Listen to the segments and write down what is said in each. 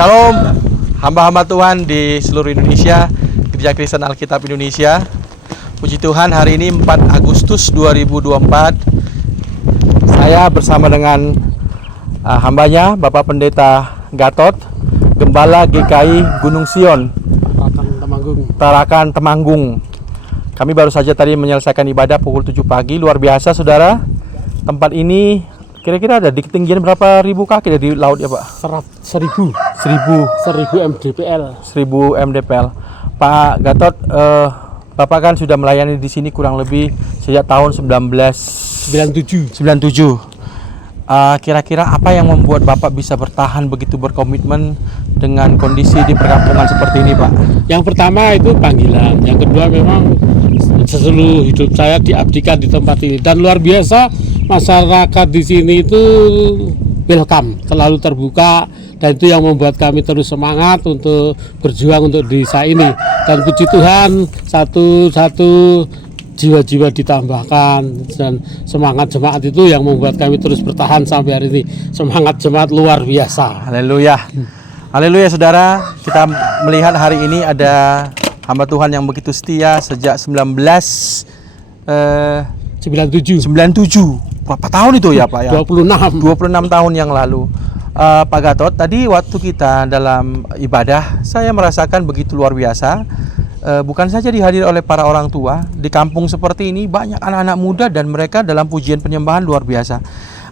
Shalom, hamba-hamba Tuhan di seluruh Indonesia, Gereja Kristen Alkitab Indonesia. Puji Tuhan, hari ini 4 Agustus 2024. Saya bersama dengan hambanya, Bapak Pendeta Gatot, Gembala GKI Gunung Sion, Tarakan Temanggung. Kami baru saja tadi menyelesaikan ibadah pukul 7 pagi, luar biasa saudara. Tempat ini kira-kira ada di ketinggian berapa ribu kaki dari laut ya Pak? 1000 mdpl. 1000 mdpl. Pak Gatot, Bapak kan sudah melayani di sini kurang lebih sejak tahun 1997. Kira-kira apa yang membuat Bapak bisa bertahan begitu berkomitmen dengan kondisi di perkampungan seperti ini, Pak? Yang pertama itu panggilan, yang kedua memang seluruh hidup saya diabdikan di tempat ini, dan luar biasa masyarakat di sini itu welcome, selalu terbuka, dan itu yang membuat kami terus semangat untuk berjuang untuk desa ini. Dan puji Tuhan, satu jiwa-jiwa ditambahkan, dan semangat jemaat itu yang membuat kami terus bertahan sampai hari ini. Semangat jemaat luar biasa. Haleluya. Haleluya saudara, kita melihat hari ini ada hamba Tuhan yang begitu setia sejak 1997. Berapa tahun itu ya Pak ya? 26 tahun yang lalu. Pak Gatot, tadi waktu kita dalam ibadah, saya merasakan begitu luar biasa. Bukan saja dihadiri oleh para orang tua, di kampung seperti ini banyak anak-anak muda dan mereka dalam pujian penyembahan luar biasa.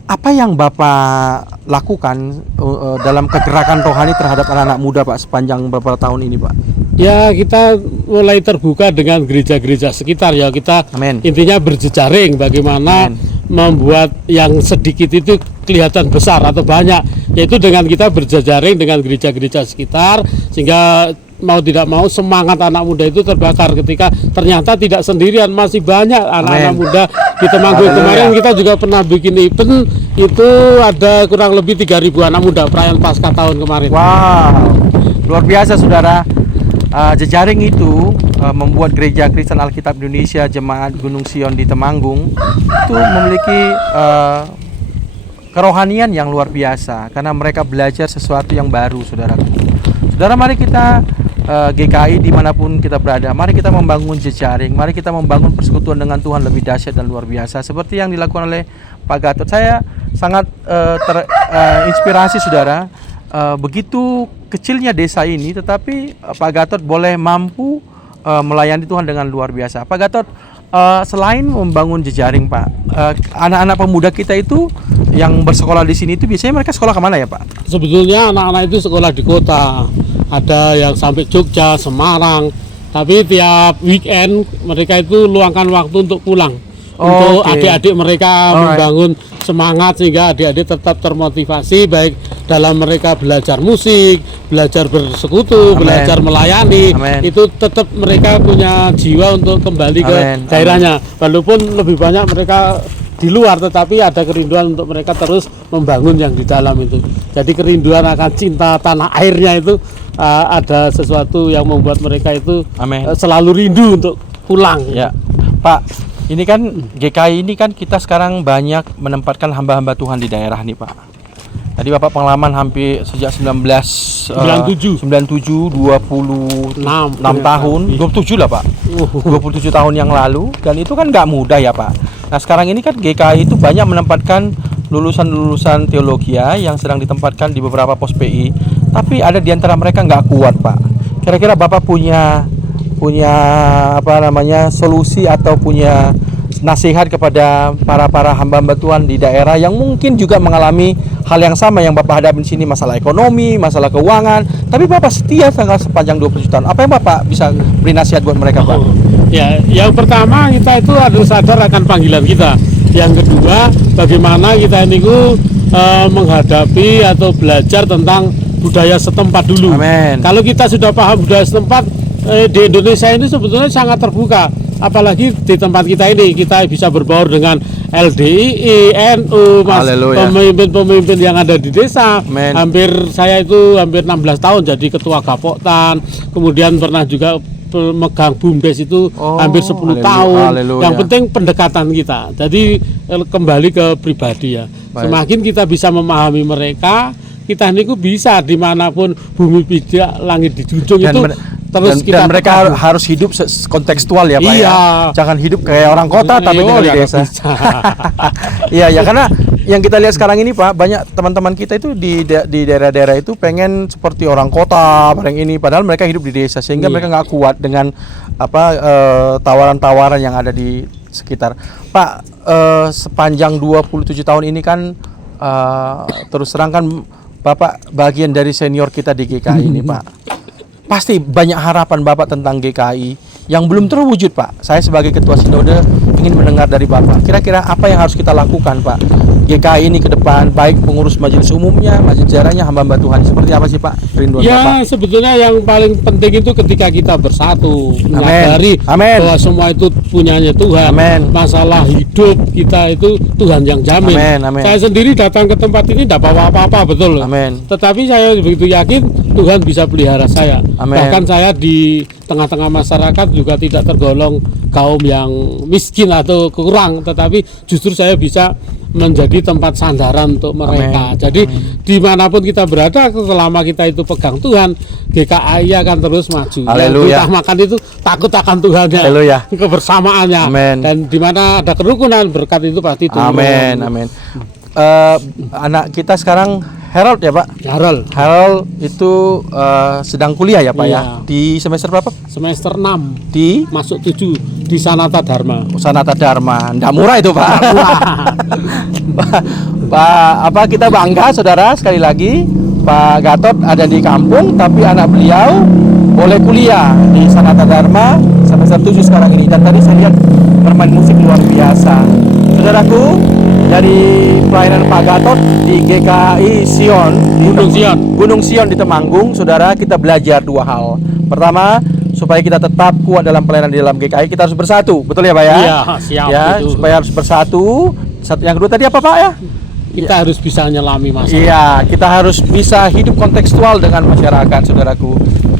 Apa yang Bapak lakukan dalam kegerakan rohani terhadap anak-anak muda Pak sepanjang beberapa tahun ini Pak? Ya, kita mulai terbuka dengan gereja-gereja sekitar ya. Kita Amen. Intinya berjejaring bagaimana membuat yang sedikit itu kelihatan besar atau banyak, yaitu dengan kita berjejaring dengan gereja-gereja sekitar, sehingga mau tidak mau semangat anak muda itu terbakar ketika ternyata tidak sendirian, masih banyak anak-anak muda di Temanggung. Kemarin kita juga pernah bikin event, itu ada kurang lebih 3.000 anak muda perayaan Paskah tahun kemarin. Wow, luar biasa saudara. Jejaring itu membuat Gereja Kristen Alkitab Indonesia Jemaat Gunung Sion di Temanggung itu memiliki kerohanian yang luar biasa karena mereka belajar sesuatu yang baru saudaraku. Saudara, mari kita GKI dimanapun kita berada, mari kita membangun jejaring, mari kita membangun persekutuan dengan Tuhan lebih dahsyat dan luar biasa seperti yang dilakukan oleh Pak Gatot. Saya sangat terinspirasi saudara. Begitu kecilnya desa ini, tetapi Pak Gatot mampu melayani Tuhan dengan luar biasa. Pak Gatot, selain membangun jejaring Pak, anak-anak pemuda kita itu yang bersekolah di sini itu biasanya mereka sekolah kemana ya Pak? Sebetulnya anak-anak itu sekolah di kota, ada yang sampai Jogja, Semarang, tapi tiap weekend mereka itu luangkan waktu untuk pulang. Untuk adik-adik mereka membangun semangat sehingga adik-adik tetap termotivasi, baik dalam mereka belajar musik, belajar bersekutu, belajar melayani. Itu tetap mereka punya jiwa untuk kembali ke daerahnya. Walaupun lebih banyak mereka di luar, tetapi ada kerinduan untuk mereka terus membangun yang di dalam itu. Jadi kerinduan akan cinta tanah airnya itu ada sesuatu yang membuat mereka itu selalu rindu untuk pulang. Ya, Pak. Ini kan GKI ini kan kita sekarang banyak menempatkan hamba-hamba Tuhan di daerah nih Pak. Tadi Bapak pengalaman hampir sejak 97 26 tahun, 27 lah Pak. 27 tahun yang lalu, dan itu kan nggak mudah ya Pak. Nah sekarang ini kan GKI itu banyak menempatkan lulusan-lulusan teologi yang sedang ditempatkan di beberapa pos PI, tapi ada di antara mereka nggak kuat Pak. Kira-kira Bapak punya solusi atau punya nasihat kepada para hamba-hamba Tuhan di daerah yang mungkin juga mengalami hal yang sama yang Bapak hadapi di sini, masalah ekonomi, masalah keuangan, tapi Bapak setia sepanjang 27 tahun. Apa yang Bapak bisa beri nasihat buat mereka Pak? Ya, yang pertama kita itu harus sadar akan panggilan kita. Yang kedua, bagaimana kita ini menghadapi atau belajar tentang budaya setempat dulu. Amen. Kalau kita sudah paham budaya setempat, di Indonesia ini sebetulnya sangat terbuka, apalagi di tempat kita ini kita bisa berbaur dengan LDII, NU, pemimpin-pemimpin yang ada di desa. Saya itu hampir 16 tahun jadi ketua Gapoktan, kemudian pernah juga megang BUMDes itu hampir 10 tahun. Yang penting pendekatan kita. Jadi kembali ke pribadi ya. Semakin kita bisa memahami mereka, kita niku bisa dimanapun bumi pijak langit dijunjung itu terus kita dan mereka harus hidup kontekstual ya Pak iya. ya. Jangan hidup kayak orang kota tapi tinggal di desa. Iya ya, karena yang kita lihat sekarang ini Pak, banyak teman-teman kita itu di daerah-daerah itu pengen seperti orang kota, bareng ini padahal mereka hidup di desa sehingga mereka nggak kuat dengan tawaran-tawaran yang ada di sekitar. Pak, sepanjang 27 tahun ini kan terus terang kan Bapak bagian dari senior kita di GKI ini Pak. Pasti banyak harapan Bapak tentang GKI yang belum terwujud Pak. Saya sebagai Ketua Sinode ingin mendengar dari Bapak. Kira-kira apa yang harus kita lakukan Pak? GKI ini ke depan, baik pengurus majelis umumnya, majelis daerahnya, hamba-hamba Tuhan. Seperti apa sih Pak rinduan Bapak? Ya sebetulnya yang paling penting itu ketika kita bersatu, menyadari bahwa semua itu punyanya Tuhan. Amen. Masalah hidup kita itu Tuhan yang jamin. Amen. Amen. Saya sendiri datang ke tempat ini tidak bawa apa-apa, betul. Amen. Tetapi saya begitu yakin Tuhan bisa pelihara saya. Amen. Bahkan saya di tengah-tengah masyarakat juga tidak tergolong kaum yang miskin atau kurang, tetapi justru saya bisa menjadi tempat sandaran untuk mereka. Amen. Jadi dimanapun kita berada, selama kita itu pegang Tuhan, GKI akan terus maju. Haleluya. Yang utamakan itu takut akan Tuhan, Haleluya. kebersamaannya. Amen. Dan di mana ada kerukunan, berkat itu pasti turun. Amin, amin. Anak kita sekarang Harold ya Pak? Harold itu sedang kuliah ya Pak ya? Iya. Di semester berapa? Semester 6 Di masuk 7 di Sanata Dharma. Sanata Dharma. Nggak murah itu Pak. Pak, kita bangga saudara sekali lagi Pak Gatot ada di kampung tapi anak beliau boleh kuliah di Sanata Dharma semester 7 sekarang ini, dan tadi saya lihat bermain musik luar biasa. Saudaraku, dari pelayanan Pak Gatot di GKI Sion di Gunung Sion di Temanggung, saudara, kita belajar dua hal. Pertama, supaya kita tetap kuat dalam pelayanan di dalam GKI, kita harus bersatu, betul ya Pak ya? Iya, siap. Ya, itu. supaya harus bersatu. Yang kedua tadi apa Pak ya? Kita harus bisa nyelami masalah. Iya, kita harus bisa hidup kontekstual dengan masyarakat, saudaraku.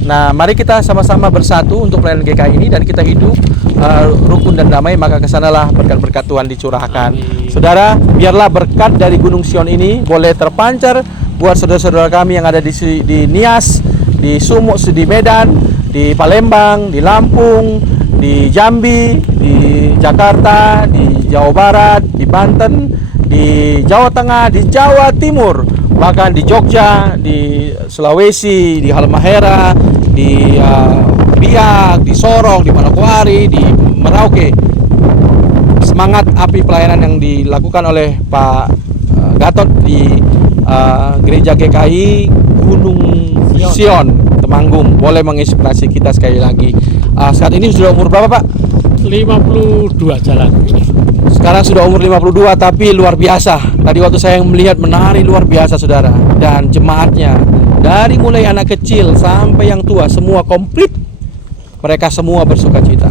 Nah, mari kita sama-sama bersatu untuk pelayanan GKI ini dan kita hidup rukun dan damai, maka kesanalah berkat-berkat Tuhan dicurahkan. Amin. Saudara, biarlah berkat dari Gunung Sion ini boleh terpancar buat saudara-saudara kami yang ada di Nias, di Sumut, di Medan, di Palembang, di Lampung, di Jambi, di Jakarta, di Jawa Barat, di Banten, di Jawa Tengah, di Jawa Timur, bahkan di Jogja, di Sulawesi, di Halmahera, di Biak, di Sorong, di Manokwari, di Merauke. Semangat api pelayanan yang dilakukan oleh Pak Gatot di Gereja GKI Gunung Sion Temanggung boleh menginspirasi kita sekali lagi. Saat ini sudah umur berapa Pak? 52 jalan. Sekarang sudah umur 52 tapi luar biasa. Tadi waktu saya melihat menari luar biasa saudara. Dan jemaatnya dari mulai anak kecil sampai yang tua semua komplit. Mereka semua bersuka cita.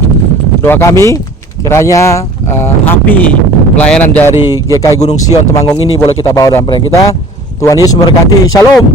Doa kami kiranya api pelayanan dari GKI Gunung Sion Temanggung ini boleh kita bawa dalam pelayanan kita. Tuhan Yesus memberkati. Shalom.